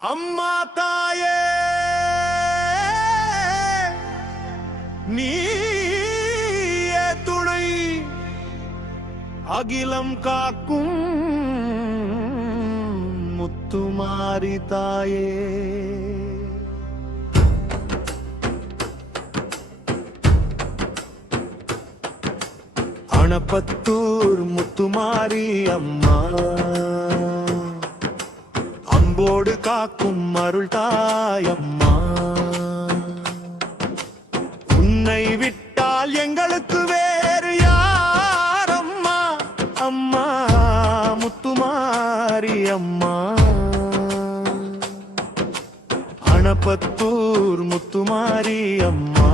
அம்மா தாயே நீயே துணை அகிலம் காக்கும் முத்துமாரி தாயே அணப்பத்தூர் முத்துமாரி அம்மா அன்போடு காக்கும் அருள் தாயம்மா உன்னை விட்டால் எங்களுக்கு வேறு யாரம்மா அம்மா முத்துமாரி அம்மா அணப்பத்தூர் முத்துமாரி அம்மா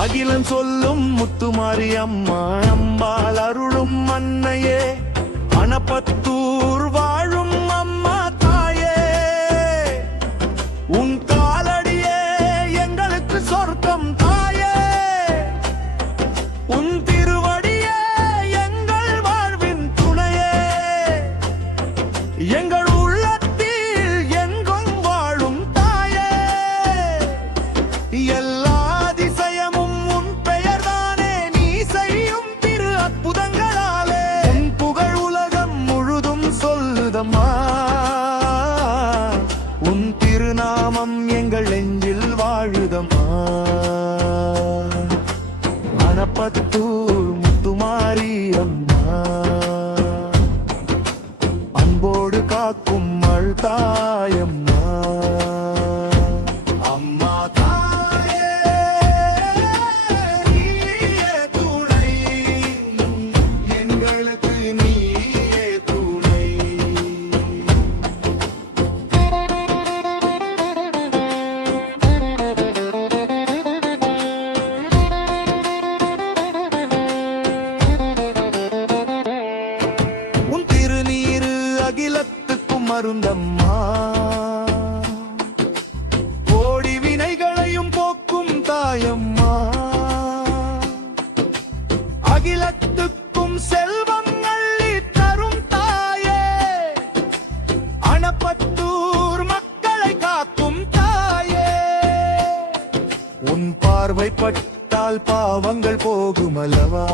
அகிலம் சொல்லும் முத்துமாரி அம்மா அம்பாள் அருளும் அன்னையே அணப்பத்தூர் வாழும் அம்மா தாயே உன் காலடியே எங்களுக்கு சொர்க்கம் தாயே உன் திருவடியே எங்கள் வாழ்வின் துணையே எங்கள் உள்ளத்தில் எங்கும் வாழும் தாயே எல்லா உன் திருநாமம் எங்கள் நெஞ்சில் வாழுதம்மா அணப்பத்தூர் முத்துமாரி அம்மா அன்போடு காக்கும் அழுதாயம்மா அம்மா தாயே நீயே துணை எங்களுக்கு நீயே துணை அகிலத்துக்கும் மருந்தம்மா கோடி வினைகளையும் போக்கும் தாயம்மா அகிலத்துக்கும் செல்வம் அள்ளி தரும் தாயே அணப்பத்தூர் மக்களை காக்கும் தாயே உன் பார்வைப்பட்டால் பாவங்கள் போகுமல்லவா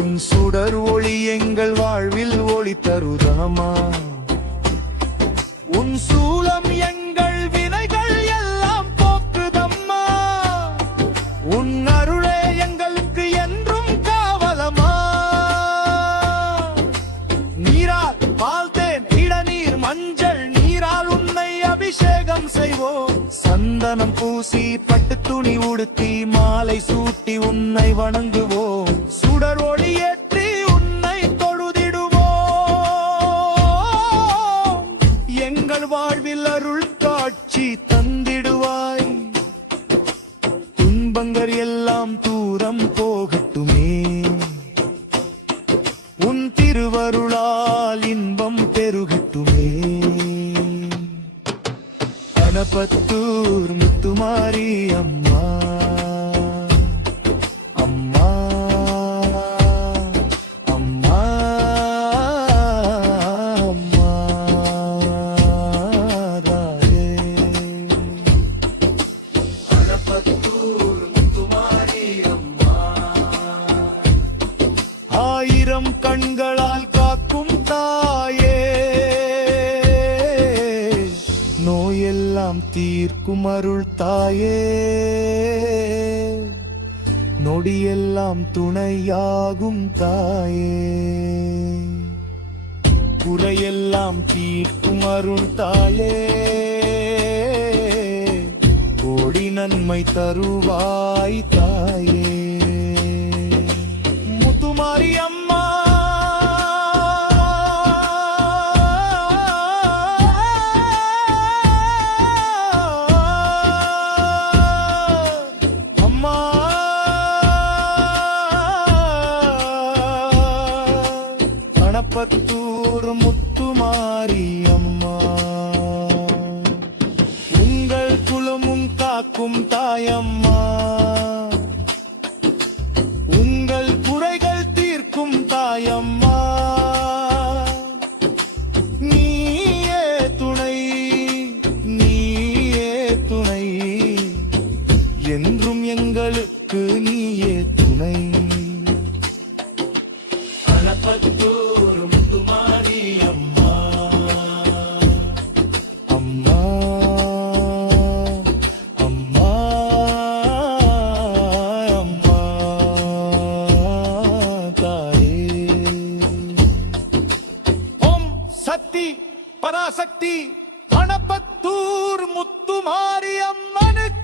உன் சுடர் ஒளி எங்கள் வாழ்வில் ஒளி தருதமா உன் சூலம் எங்கள் வினைகள் எல்லாம் போக்குதம்மா உன் அருளே எங்களுக்கு என்றும் காவலமா நீரால் பால்தேன் இளநீர் மஞ்சள் நீரால் உன்னை அபிஷேகம் செய்வோம் சந்தனம் பூசி பட்டு துணி உடுத்தி மாலை சூட்டி உன்னை வணங்குவோம் சுடர் ஒளி ஏற்றி உன்னை தொழுதிடுவோம் எங்கள் வாழ்வில் அருள் காட்சி தந்திடுவாய் துன்பங்கள் எல்லாம் தூரம் போகட்டுமே உன் திருவருளால் இன்பம் பெருகட்டுமே அணப்பத்தூர் முத்துமாரி அம்மா அம்மா அம்மா அம்மா தாயே அணப்பத்தூர் முத்துமாரி அம்மா ஆயிரம் கண்களால் காக்கும் தாயே நோயெல்லாம் தீர்க்கும் அருள் தாயே நொடியெல்லாம் துணையாகும் தாயே குறையெல்லாம் தீர்க்கும் அருள் தாயே கோடி நன்மை தருவாய் தாயே முத்துமாரி அம்மா அணப்பத்தூர் முத்துமாரி அம்மா காக்கும் தாயம்மா, உங்கள் குறைகள் தீர்க்கும் தாயம்மா, நீயே துணை, நீயே துணை, என்றும் எங்களுக்கு நீயே துணை. அளப்பத்தூர் முத்துமாரி அம்மா, அம்மா அம்மா அம்மா தாயே. ஓம் சக்தி பராசக்தி அணப்பத்தூர் முத்துமாரி அம்மனுக்கு